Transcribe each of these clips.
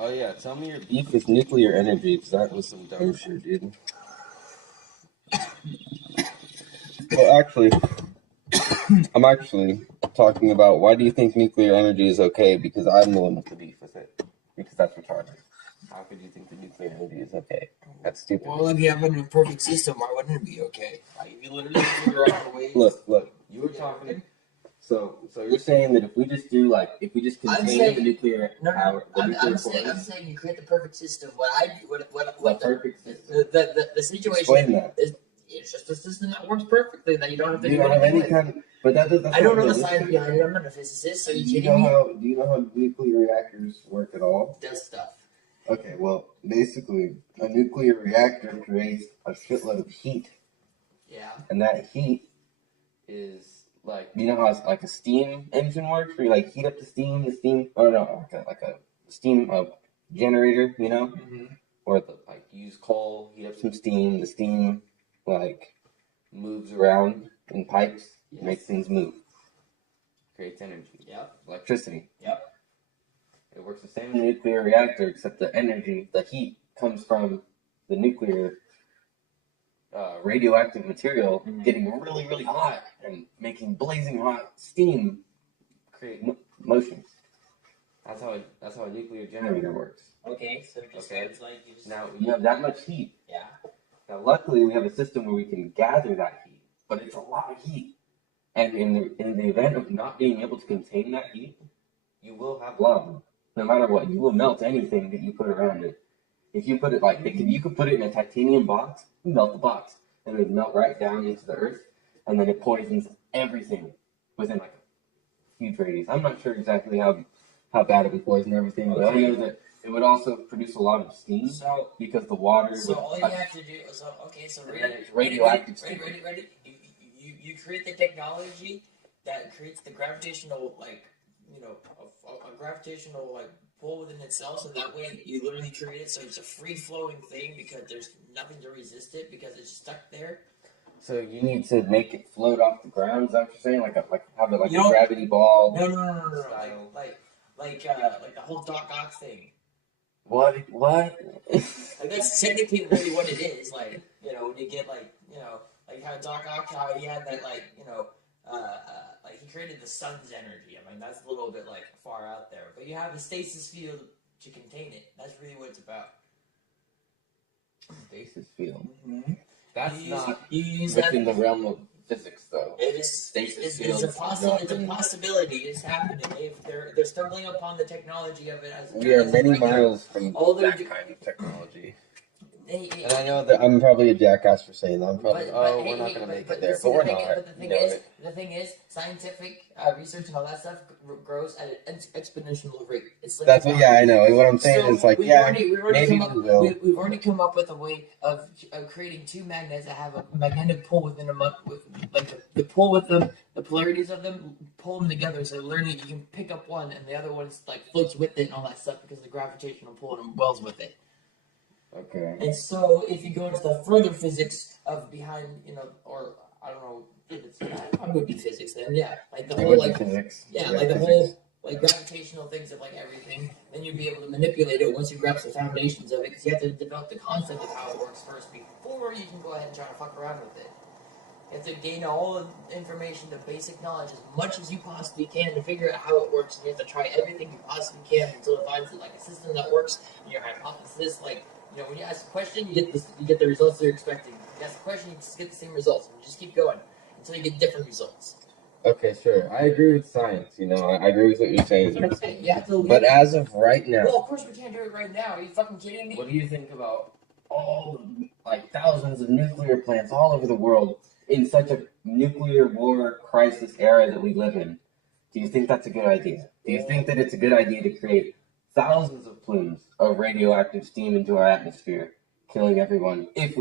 Oh yeah, tell me your beef with nuclear energy, because that was some dumb shit, dude. Well, actually, I'm actually talking about why do you think nuclear energy is okay? Because I'm the one with the beef with it. Because that's retarded. How could you think that nuclear energy is okay? That's stupid. Well, if you have a perfect system, why wouldn't it be okay? Like, if you literally figure out ways. Look. You were talking. So you're saying that if we just contain the nuclear power, I'm saying you create the perfect system. What perfect system? The situation Explain that. is, it's just a system that works perfectly that you don't have to do have anything any kind of, but that's I don't know the science behind it. I'm not a physicist, so do you you kidding me? know how nuclear reactors work at all? Does stuff. Okay, well, basically, a nuclear reactor creates a shitload of heat. Yeah. And that heat is like, you know how it's like a steam engine works, where you like heat up the steam, or no, like a steam generator, you know, or like use coal, heat up some steam, the steam like moves around in pipes, makes things move, creates energy. Yep. Electricity. Yep. It works the same in a nuclear reactor, except the energy, the heat, comes from the nuclear radioactive material getting really, really hot and making blazing hot steam create motions. That's how a nuclear generator works. Okay, so it just sounds like you just... Now, you have that much heat. Yeah. Now, luckily, we have a system where we can gather that heat, but it's a lot of heat. And in the event of not being able to contain that heat, you will have lava. No matter what, you will melt anything that you put around it. If you put it you could put it in a titanium box, you melt the box, and it would melt right down into the earth, and then it poisons everything within like a huge radius. I'm not sure exactly how bad it would poison everything, but I know that it would also produce a lot of steam because the water. So all you have to do is radioactive. Ready. You create the technology that creates the gravitational a gravitational pull within itself, so that way you literally create it so it's a free flowing thing because there's nothing to resist it because it's stuck there. So you need to make it float off the ground. Is that what you're saying? Have it like a gravity ball? No. Like the whole Doc Ock thing. What? That's technically really what it is. When you get how Doc Ock, how he had that he created the sun's energy. I mean, that's a little bit far out there, but you have a stasis field to contain it. That's really what it's about. Stasis field. Mm-hmm. That's not within the realm of physics, though. It is. It's a possibility. It's happening. They're stumbling upon the technology of it as we are many miles from that kind of technology. And I know that I'm probably a jackass for saying that. I'm probably, we're not going to make it there, but we're not. But the thing is, scientific research and all that stuff grows at an exponential rate. It's that's what, I know. What I'm saying is we've already come up with a way of creating two magnets that have a magnetic pull within them, the pull with them, the polarities of them, pull them together. So literally, you can pick up one, and the other one floats with it and all that stuff because of the gravitational pull and wells with it. Okay. And so, if you go into the further physics of behind, or I don't know if it's, I'm going to be physics then, yeah, the whole physics. Yeah, the whole gravitational things of everything. Then you'll be able to manipulate it once you grasp the foundations of it, because you have to develop the concept of how it works first before you can go ahead and try to fuck around with it. You have to gain all the information, the basic knowledge, as much as you possibly can to figure out how it works. And you have to try everything you possibly can until it finds a system that works. And your hypothesis, when you ask a question, you get the results you're expecting. You ask a question, you just get the same results. And you just keep going until you get different results. Okay, sure. I agree with science. I agree with what you're saying. But as of right now, well, of course we can't do it right now. Are you fucking kidding me? What do you think about all thousands of nuclear plants all over the world in such a nuclear war crisis era that we live in? Do you think that's a good idea? Do you think that it's a good idea to create thousands of plumes of radioactive steam into our atmosphere, killing everyone if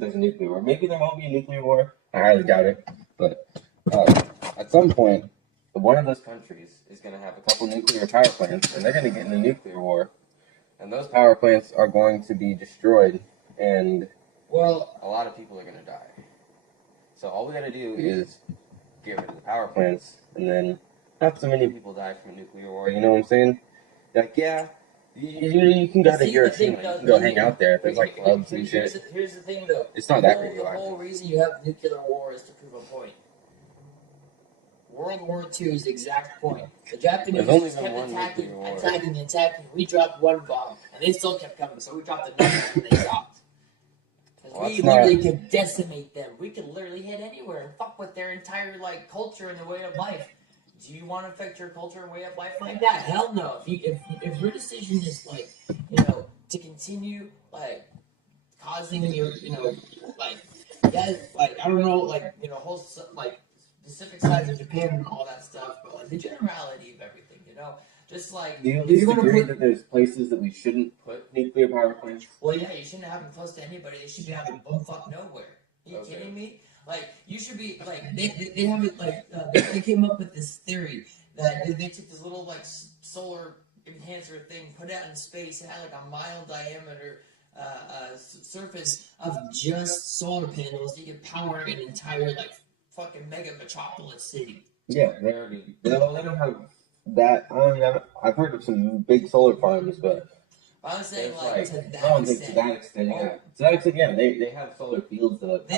there's a nuclear war? Maybe there won't be a nuclear war. I highly doubt it. But at some point, one of those countries is going to have a couple nuclear power plants, and they're going to get in a nuclear war. And those power plants are going to be destroyed, and a lot of people are going to die. So all we got to do is get rid of the power plants, and then not so many people die from a nuclear war. You know what I'm saying? You can go to See, the Hiroshima. thing You though, can go hang out there. There's like clubs and shit. Here's the thing though. It's not that radioactive. The whole reason you have nuclear war is to prove a point. World War II is the exact point. The Japanese There's only just been kept one attacking. nuclear war. We dropped one bomb, and they still kept coming. So we dropped another, and they stopped. Because Well, we it's literally not- could decimate them. We could literally hit anywhere and fuck with their entire like culture and their way of life. Do you want to affect your culture and way of life like that? Hell no. If your decision is like, to continue like causing your, like, yeah, like I don't know, like whole like specific sides of Japan and all that stuff, but like the generality of everything, just like Do you at if least you're gonna agree put, that there's places that we shouldn't put nuclear power plants? well, yeah, you shouldn't have them close to anybody. They should be having bumfuck nowhere. Are you Okay. kidding me? Like you should be like they have it like they came up with this theory that they took this little like solar enhancer thing, put it out in space, it had like a mile diameter surface of just solar panels. You could power an entire like fucking mega metropolis city. Yeah, they don't have that. I mean, I've heard of some big solar farms, but I was saying there's like to I that don't think to extent. that extent. Yeah, to that extent, yeah, they have solar fields that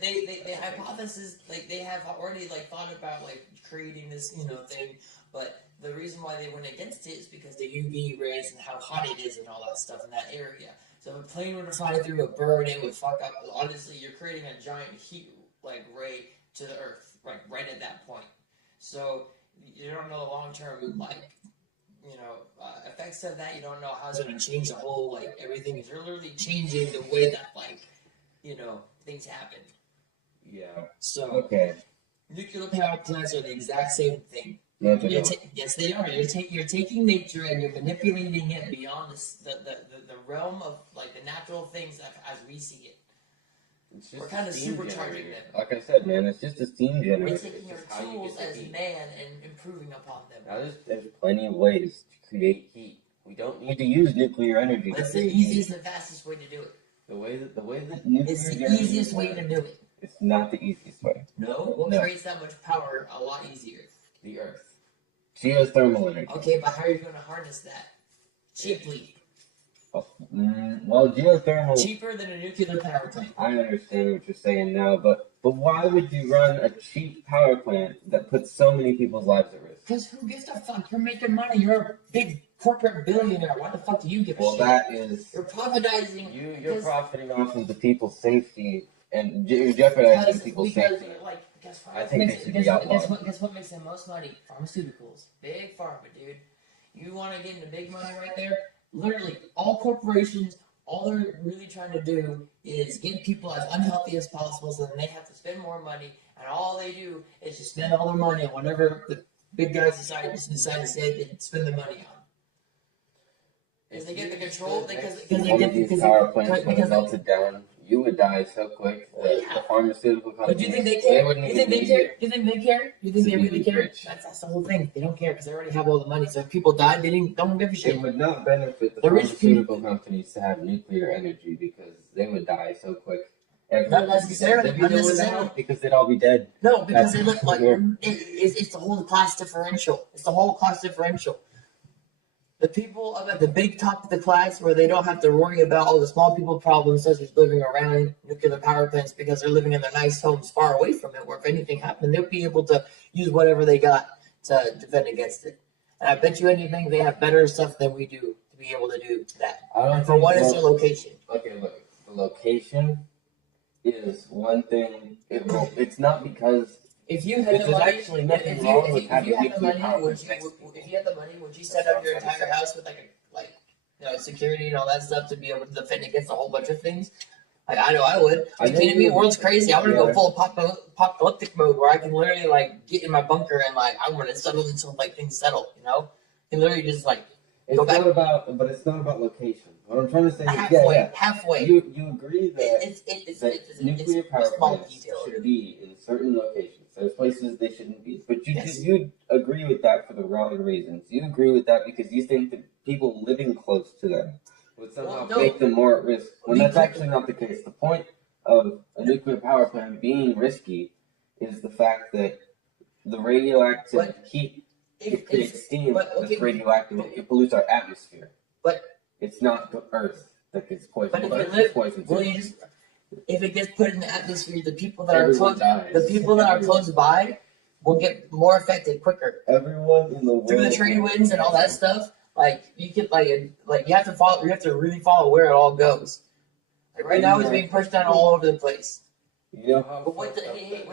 They hypothesis like they have already like thought about like creating this thing, but the reason why they went against it is because the UV rays and how hot it is and all that stuff in that area. So if a plane were to fly through a bird, it would fuck up. Honestly, you're creating a giant heat like ray to the Earth right at that point. So you don't know the long term like effects of that. You don't know how it's going to change the whole like everything. Because you're literally changing the way that like things happen. Yeah. So Okay. nuclear power plants are the exact same thing. No, they don't. Yes, they are. You're taking nature and you're manipulating it beyond the realm of like the natural things as we see it. It's just We're kind of steam supercharging generator. them. Like I said, man, it's just a steam generator. We're It's taking just our how you tools get the as heat. man and improving upon them. Now, there's plenty of ways to create heat. We don't need to use nuclear energy. That's the easiest and fastest way to do it. The way that nuclear It's the generation easiest way to works, do it. It's not the easiest way. No? What No. creates that much power a lot easier? The Earth. Geothermal energy. Okay, but how are you going to harness that? Cheaply. Well, geothermal. Cheaper than a nuclear power plant. I understand what you're saying now, but why would you run a cheap power plant that puts so many people's lives at risk? Because who gives a fuck? You're making money. You're a big corporate billionaire. Why the fuck do you give a shit? Well, that is. You're privatizing. You're profiting off of the people's safety, and you're jeopardizing people's safety. Like, guess what? I think they should be outlawed. Guess what makes the most money? Pharmaceuticals. Big pharma, dude. You want to get into big money right there? Literally, all corporations, all they're really trying to do is get people as unhealthy as possible so then they have to spend more money, and all they do is just spend all their money on whatever the big guys decide to say they spend the money on. Because they get the control, because One of these power plants when it melted down, you would die so quick. The pharmaceutical companies. But do you think they care? wouldn't You think even they need care? you. You think they care? You think they really care? That's the whole thing. They don't care because they already have all the money. So if people die, they don't give a shit. It would not benefit the The rich pharmaceutical companies to have nuclear energy because they would die so quick. Not necessarily. They'd be doing that because they'd all be dead. No, because they That's look like weird. it's the whole class differential. It's the whole class differential. The people up at the big top of the class where they don't have to worry about all the small people problems such as living around nuclear power plants because they're living in their nice homes far away from it where if anything happened, they'll be able to use whatever they got to defend against it. And I bet you anything they have better stuff than we do to be able to do that. And for one, it's their location. Okay, look, the location is one thing. It's not because. If you had the There's money, actually nothing wrong with having nuclear power would plants you, next to if you had the money, would you set up your entire house with security and all that stuff to be able to defend against a whole bunch of things? Like I know I would. Are you kidding me? World's crazy. I want to go full apocalyptic mode where I can literally like get in my bunker and like I want to settle until like things settle. You can literally just like go back. But it's not about location. What I'm trying to say is, halfway. You agree that It's nuclear power small plants detail. should be in certain locations. There's places they shouldn't be. But you agree with that for the wrong reasons. You agree with that because you think that people living close to them would somehow make them more at risk. When that's actually not the case. The point of a nuclear power plant being risky is the fact that the radioactive heat It creates steam but, okay, that's radioactive. It pollutes our atmosphere. But it's not the Earth that gets poisoned. but if Well, it Earth lives, gets poisoned well, too. you just if it gets put in the atmosphere, the people that are Everyone close, dies. the people that are Everyone. close by will get more affected quicker Everyone in the world through the trade winds and all that stuff. Like you could like you have to follow. You have to really follow where it all goes. Like right now, it's being pushed down all over the place. You know how? But what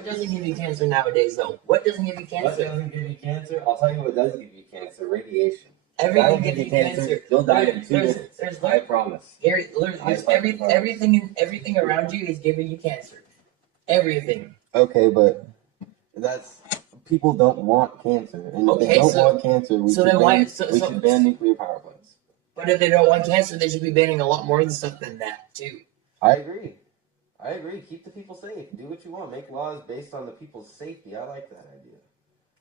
doesn't give you cancer nowadays, though? What doesn't give you What cancer? doesn't give you cancer? I'll tell you what does give you cancer: radiation. Everything That'll gives give you cancer. You'll die in 2 minutes. There's I promise. Gary, literally, everything around you is giving you cancer. Everything. Okay, but that's people don't want cancer, and if they don't want cancer, we should ban nuclear power plants. But if they don't want cancer, they should be banning a lot more than stuff than that too. I agree. Keep the people safe. Do what you want. Make laws based on the people's safety. I like that idea.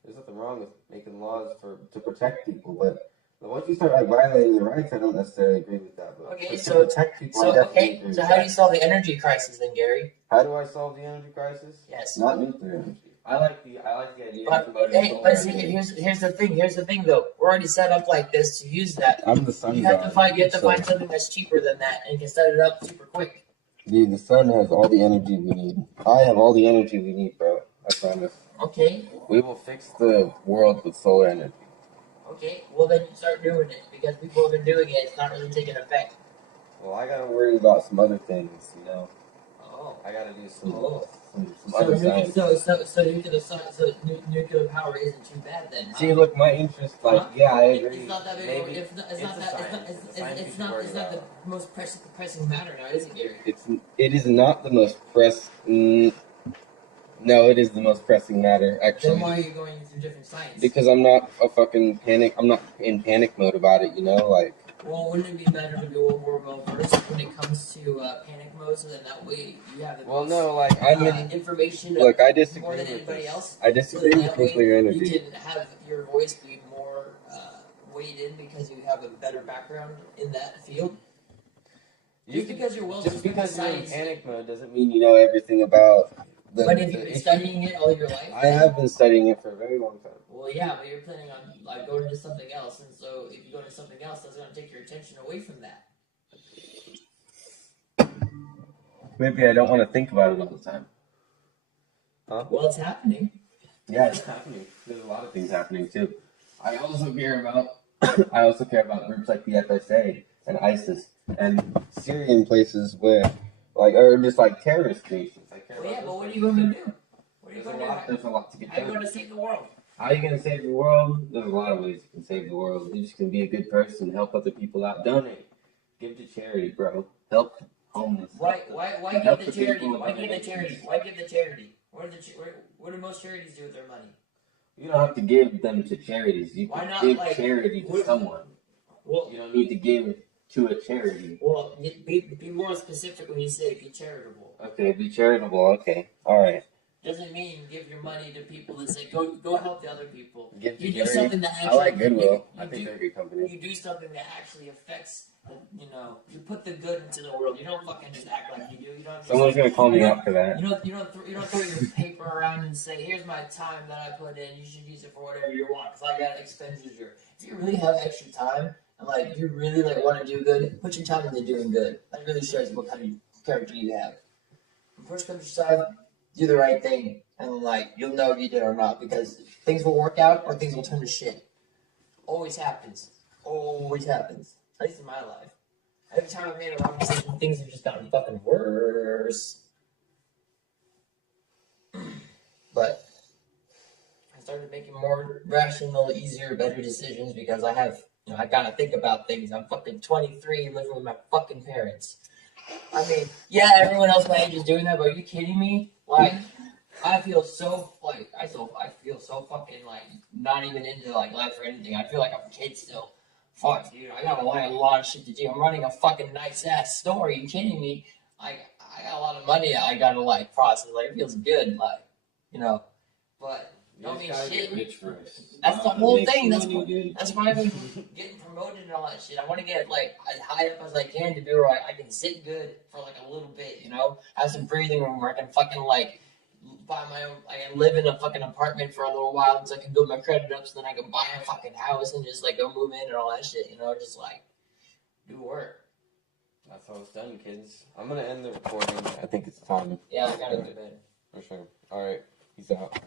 There's nothing wrong with making laws to protect people, but once you start violating their rights, I don't necessarily agree with that. But okay, to protect people, I definitely agree. So how do you solve the energy crisis then, Gary? How do I solve the energy crisis? Yes. Not nuclear energy. I like the idea of promoting here's the thing though. We're already set up like this to use that. I'm the sun. You have to find something that's cheaper than that and can set it up super quick. Dude, the sun has all the energy we need. I have all the energy we need, bro. I promise. Okay. We will fix the world with solar energy. Okay, well then you start doing it because people have been doing it. It's not really taking effect. Well, I gotta worry about some other things, you know. Oh. I gotta do some So other science. nuclear power isn't too bad then. Huh? See, look, my interest, yeah, I agree. It's not that big. It's not the most pressing matter now, is it, Gary? It is not the most No, it is the most pressing matter, actually. Then why are you going through different science? Because I'm not I'm not in panic mode about it, you know, like. Well, wouldn't it be better to go more well versed when it comes to panic mode, so that way you have the most, information. Look, I disagree more than with anybody this. else. I disagree with nuclear energy. You can have your voice be more weighed in because you have a better background in that field. Just because you're in panic mode doesn't mean you know everything about. But if you've been studying it all your life, I have been studying it for a very long time. Well, yeah, but you're planning on like going into something else, and so if you go into something else, that's going to take your attention away from that. Maybe I don't want to think about it all the time. Huh? Well, it's happening. Yeah, it's happening. There's a lot of things happening too. I also care about groups like the FSA and ISIS and Syrian places where, or just like terrorist nations. Well, yeah, but what are you going to do? What are you going to do? There's a lot to get done. How are you going to save the world? How are you going to save the world? There's a lot of ways you can save the world. You just can be a good person, help other people out, donate, give to charity, bro. Help homeless. Why give the charity? Why give the charity? Why give the charity? What do most charities do with their money? You don't have to give them to charities. You can give charity to someone. Well, you don't need to give to a charity. Well, be more specific when you say be charitable. Okay, be charitable. Okay, all right. Doesn't mean give your money to people that say go help the other people. You do something that actually. I like Goodwill. I think they're a good company. You do something that actually affects. You put the good into the world. You don't fucking just act like you do. You don't. Someone's gonna call me out for that. You don't throw your paper around and say, "Here's my time that I put in. You should use it for whatever you want." Because I got expenditure. If you really have extra time and you really want to do good, put your time into doing good. That really shows what kind of character you have. When push comes to shove, do the right thing, and you'll know if you did or not, because things will work out or things will turn to shit. Always happens. Always happens. At least in my life. Every time I've made a wrong decision, things have just gotten fucking worse. But I started making more rational, easier, better decisions because I gotta think about things. I'm fucking 23 living with my fucking parents. I mean, yeah, everyone else my age is doing that, but are you kidding me? I feel so fucking not even into life or anything. I feel like I'm a kid still. Fuck, dude, I got a lot of shit to do. I'm running a fucking nice ass store. Are you kidding me? I got a lot of money I gotta process. It feels good, But don't mean shit. That's the whole thing. That's why I've been getting promoted and all that shit. I want to get as high up as I can to be where I can sit good for a little bit, have some breathing room where I can fucking buy my own. I can live in a fucking apartment for a little while until I can build my credit up, so then I can buy a fucking house and just like go move in and all that shit. You know, just like do work. That's how it's done, kids. I'm gonna end the recording. I think it's time. Yeah, I gotta go to bed. For sure. All right. Peace out.